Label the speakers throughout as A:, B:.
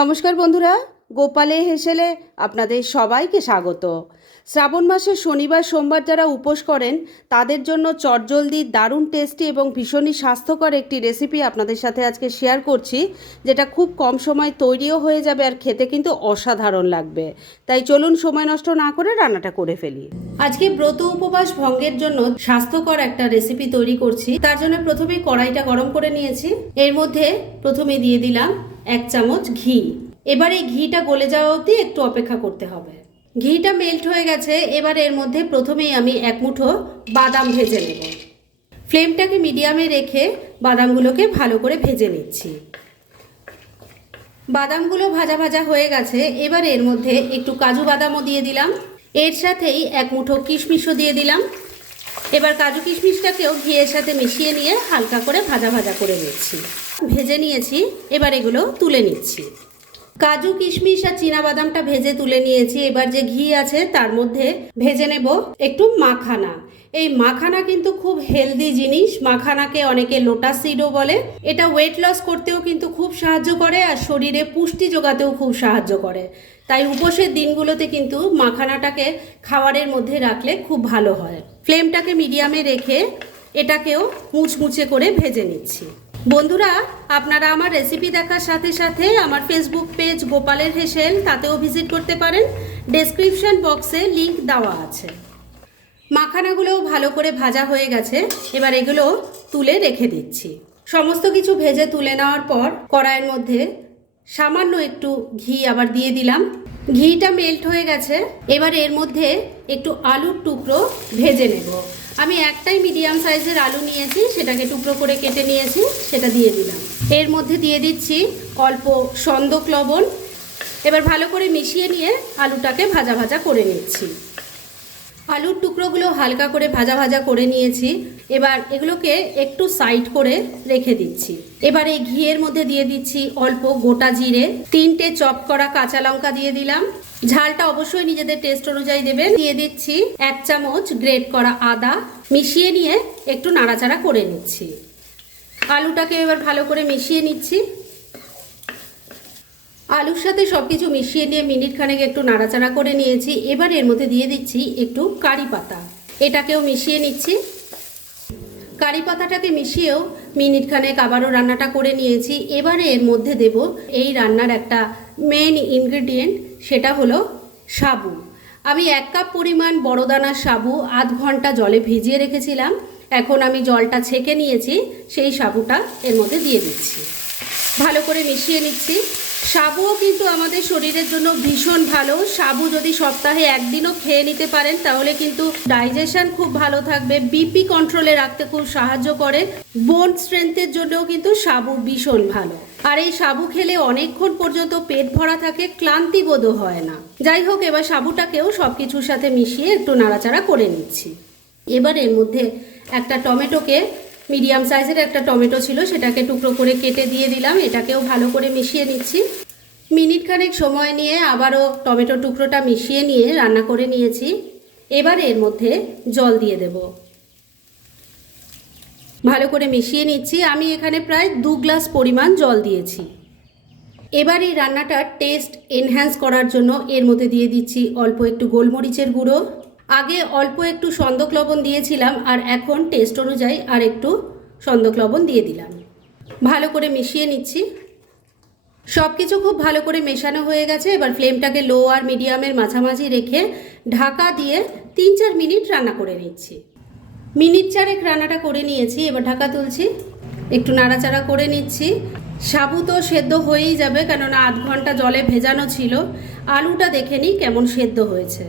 A: নমস্কার বন্ধুরা। গোপালে হেসেলে আপনাদের সবাইকে স্বাগত। শ্রাবণ মাসে শনিবার সোমবার যারা উপোস করেন, তাদের জন্য চটজলদি দারুণ টেস্টি এবং ভীষণই স্বাস্থ্যকর একটি রেসিপি আপনাদের সাথে আজকে শেয়ার করছি, যেটা খুব কম সময় তৈরিও হয়ে যাবে আর খেতে কিন্তু অসাধারণ লাগবে। তাই চলুন সময় নষ্ট না করে রান্নাটা করে ফেলি। আজকে ব্রত উপবাস ভঙ্গের জন্য স্বাস্থ্যকর একটা রেসিপি তৈরি করছি। তার জন্য প্রথমে কড়াইটা গরম করে নিয়েছি। এর মধ্যে প্রথমে দিয়ে দিলাম এক চামচ ঘি। এবার এই ঘিটা গলে যাওয়া অবধি একটু অপেক্ষা করতে হবে। ঘিটা মেল্ট হয়ে গেছে, এবার এর মধ্যে প্রথমেই আমি এক মুঠো বাদাম ভেজে নেব। ফ্লেমটাকে মিডিয়ামে রেখে বাদামগুলোকে ভালো করে ভেজে নিচ্ছি। বাদামগুলো ভাজা ভাজা হয়ে গেছে, এবার এর মধ্যে একটু কাজু বাদামও দিয়ে দিলাম। এর সাথেই এক মুঠো কিশমিশও দিয়ে দিলাম। এবার কাজু কিশমিশটাকেও ঘিয়ের সাথে মিশিয়ে নিয়ে হালকা করে ভাজা ভাজা করে নিচ্ছি। ভেজে নিয়েছি, এবার এগুলো তুলে নিচ্ছি। কাজু, কিশমিশ আর বাদামটা ভেজে তুলে নিয়েছি। এবার যে ঘি আছে, তার মধ্যে ভেজে নেব একটু মাখানা। এই মাখানা কিন্তু খুব হেলদি জিনিস। মাখানাকে অনেকে লোটাস সিডও বলে। এটা ওয়েট লস করতেও কিন্তু খুব সাহায্য করে আর শরীরে পুষ্টি যোগাতেও খুব সাহায্য করে। তাই উপোসের দিনগুলোতে কিন্তু মাখানাটাকে খাবারের মধ্যে রাখলে খুব ভালো হয়। ফ্লেমটাকে মিডিয়ামে রেখে এটাকেও মুচমুচে করে ভেজে নিচ্ছি। বন্ধুরা, আপনারা আমার রেসিপি দেখার সাথে সাথে আমার ফেসবুক পেজ গোপালের হেসেল, তাতেও ভিজিট করতে পারেন। ডেসক্রিপশন বক্সে লিংক দেওয়া আছে। মাখানাগুলোও ভালো করে ভাজা হয়ে গেছে। এবার এগুলো তুলে রেখে দিচ্ছি। সমস্ত কিছু ভেজে তুলে নেওয়ার পর কড়াইয়ের মধ্যে সামান্য একটু ঘি আবার দিয়ে দিলাম। ঘিটা মেল্ট হয়ে গেছে। এবার এর মধ্যে একটু আলুর টুকরো ভেজে নেব। আমি একটাই মিডিয়াম সাইজের আলু নিয়েছি, সেটাকে টুকরো করে কেটে নিয়েছি, সেটা দিয়ে দিলাম। এর মধ্যে দিয়ে দিচ্ছি অল্প সন্দক লবণ। এবার ভালো করে মিশিয়ে নিয়ে আলুটাকে ভাজা ভাজা করে নিচ্ছি। আলুর টুকরোগুলো হালকা করে ভাজা ভাজা করে নিয়েছি। এবার এগুলোকে একটু সাইড করে রেখে দিচ্ছি। এবার এই ঘিয়ের মধ্যে দিয়ে দিচ্ছি অল্প গোটা জিরে। তিনটে চপ করা কাঁচা লঙ্কা দিয়ে দিলাম। ঝালটা অবশ্যই নিজেদের টেস্ট অনুযায়ী দেবেন। দিয়ে দিচ্ছি এক চামচ গ্রেট করা আদা। মিশিয়ে নিয়ে একটু নাড়াচাড়া করে নিচ্ছি। আলুটাকে এবার ভালো করে মিশিয়ে নিচ্ছি। আলুর সাথে সব কিছু মিশিয়ে নিয়ে মিনিট খানেক একটু নাড়াচাড়া করে নিয়েছি। এবার এর মধ্যে দিয়ে দিচ্ছি একটু কারি পাতা। এটাকেও মিশিয়ে নিচ্ছি। কারি পাতাটাকে মিশিয়েও মিনিট খানেক আবারও রান্নাটা করে নিয়েছি। এবারে এর মধ্যে দেব এই রান্নার একটা মেন ইনগ্রেডিয়েন্ট সেটা হলো সাবু। আমি এক কাপ পরিমাণ বড় দানার সাবু আধ ঘণ্টা জলে ভিজিয়ে রেখেছিলাম। এখন আমি জলটা ছেঁকে নিয়েছি, সেই সাবুটা এর মধ্যে দিয়ে দিচ্ছি। ভালো করে মিশিয়ে নিচ্ছি। সাবুও কিন্তু আমাদের শরীরের জন্য ভীষণ ভালো। সাবু যদি সপ্তাহে একদিনও খেয়ে নিতে পারেন, তাহলে কিন্তু ডাইজেশন খুব ভালো থাকবে বিপি কন্ট্রোলে রাখতে খুব সাহায্য করে। বোন স্ট্রেংথের জন্যও কিন্তু সাবু ভীষণ ভালো। আর এই সাবু খেলে অনেকক্ষণ পর্যন্ত পেট ভরা থাকে, ক্লান্তি বোধও হয় না। যাই হোক, এবার সাবুটাকেও সব কিছুর সাথে মিশিয়ে একটু নাড়াচাড়া করে নিচ্ছি। এবার এর মধ্যে একটা টমেটোকে মিডিয়াম সাইজের একটা টমেটো ছিল, সেটাকে টুকরো করে কেটে দিয়ে দিলাম। এটাকেও ভালো করে মিশিয়ে নিচ্ছি। মিনিট খানেক সময় নিয়ে আবারও টমেটো টুকরোটা মিশিয়ে নিয়ে রান্না করে নিয়েছি। এবার এর মধ্যে জল দিয়ে দেব। ভালো করে মিশিয়ে নিচ্ছি। আমি এখানে প্রায় দু গ্লাস পরিমাণ জল দিয়েছি। এবার এই রান্নাটার টেস্ট এনহ্যান্স করার জন্য এর মধ্যে দিয়ে দিচ্ছি অল্প একটু গোলমরিচের গুঁড়ো। আগে অল্প একটু সন্দক লবণ দিয়েছিলাম আর এখন টেস্ট অনুযায়ী আর একটু সন্দক লবণ দিয়ে দিলাম। ভালো করে মিশিয়ে নিচ্ছি। সব কিছু খুব ভালো করে মেশানো হয়ে গেছে। এবার ফ্লেমটাকে লো আর মিডিয়ামের মাঝামাঝি রেখে ঢাকা দিয়ে তিন চার মিনিট রান্না করে নিচ্ছি। মিনিট চারেক রান্নাটা করে নিয়েছি, এবার ঢাকা তুলছি। একটু নাড়াচাড়া করে নিচ্ছি। সাবু তো সেদ্ধ হয়েই যাবে, কেননা আধ ঘণ্টা জলে ভেজানো ছিল। আলুটা দেখে নিই কেমন সেদ্ধ হয়েছে।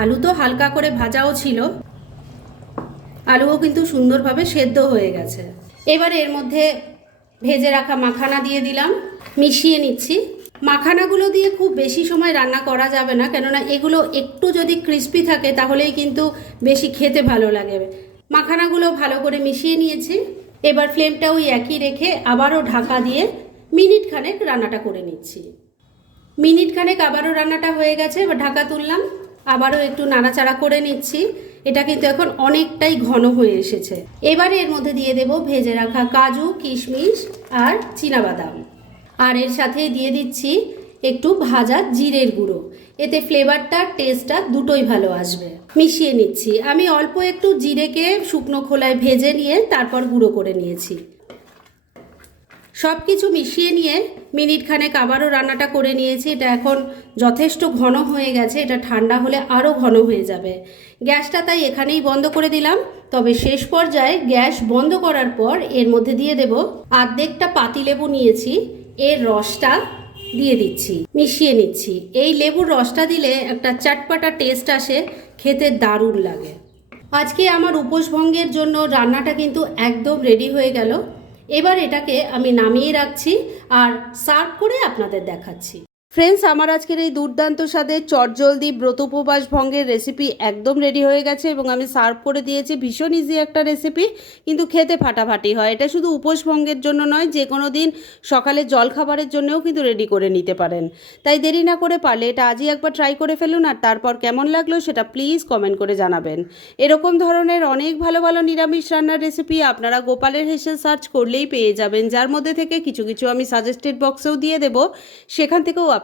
A: আলু তো হালকা করে ভাজাও ছিল। আলুও কিন্তু সুন্দরভাবে সেদ্ধ হয়ে গেছে। এবার এর মধ্যে ভেজে রাখা মাখানা দিয়ে দিলাম। মিশিয়ে নিচ্ছি। মাখানাগুলো দিয়ে খুব বেশি সময় রান্না করা যাবে না, কেননা এগুলো একটু যদি ক্রিস্পি থাকে, তাহলেই কিন্তু বেশি খেতে ভালো লাগে। মাখানাগুলো ভালো করে মিশিয়ে নিয়েছি। এবার ফ্লেমটা ওই একই রেখে আবারও ঢাকা দিয়ে মিনিট খানেক রান্নাটা করে নিচ্ছি। মিনিট খানেক আবারও রান্নাটা হয়ে গেছে, এবার ঢাকা তুললাম। আবারও একটু নাড়াচাড়া করে নিচ্ছি। এটা কিন্তু এখন অনেকটাই ঘন হয়ে এসেছে। এবারে এর মধ্যে দিয়ে দেব ভেজে রাখা কাজু, কিশমিশ আর বাদাম আর এর সাথে দিয়ে দিচ্ছি একটু ভাজা জিরের গুঁড়ো। এতে ফ্লেভারটা, টেস্টটা দুটোই ভালো আসবে। মিশিয়ে নিচ্ছি। আমি অল্প একটু জিরেকে শুকনো খোলায় ভেজে নিয়ে তারপর গুঁড়ো করে নিয়েছি। সব কিছু মিশিয়ে নিয়ে মিনিট খানেক আবারও রান্নাটা করে নিয়েছি। এটা এখন যথেষ্ট ঘন হয়ে গেছে। এটা ঠান্ডা হলে আরও ঘন হয়ে যাবে। গ্যাসটা তাই এখানেই বন্ধ করে দিলাম। তবে শেষ পর্যায়ে গ্যাস বন্ধ করার পর এর মধ্যে দিয়ে দেব আর্ধেকটা পাতিলেবু নিয়েছি। এর রসটা দিয়ে দিচ্ছি, মিশিয়ে নিচ্ছি। এই লেবুর রসটা দিলে একটা চাটপাটা টেস্ট আসে, খেতে দারুণ লাগে। আজকে আমার উপোসভঙ্গের জন্য রান্নাটা কিন্তু একদম রেডি হয়ে গেল। এবার এটাকে আমি নামিয়ে রাখছি আর সার্ভ করে আপনাদের দেখাচ্ছি। ফ্রেন্ডস আমার আজকের এই দুর্দান্ত স্বাদের চটজলদি ব্রত উপবাস ভঙ্গের রেসিপি একদম রেডি হয়ে গেছে এবং আমি সার্ভ করে দিয়েছি। ভীষণ ইজি একটা রেসিপি কিন্তু খেতে ফাটাফাটি হয়। এটা শুধু উপোস ভঙ্গের জন্য নয়, যে কোনো দিন সকালে জল খাবারের জন্যও কিন্তু রেডি করে নিতে পারেন। তাই দেরি না করে পারলে এটা আজই একবার ট্রাই করে ফেলুন আর তারপর কেমন লাগল সেটা প্লিজ কমেন্ট করে জানাবেন। এরকম ধরনের অনেক ভালো ভালো নিরামিষ রান্নার রেসিপি আপনারা গোপালের হেসে সার্চ করলেই পেয়ে যাবেন, যার মধ্যে থেকে কিছু কিছু আমি সাজেস্টেড বক্সেও দিয়ে দেবো। সেখান থেকেও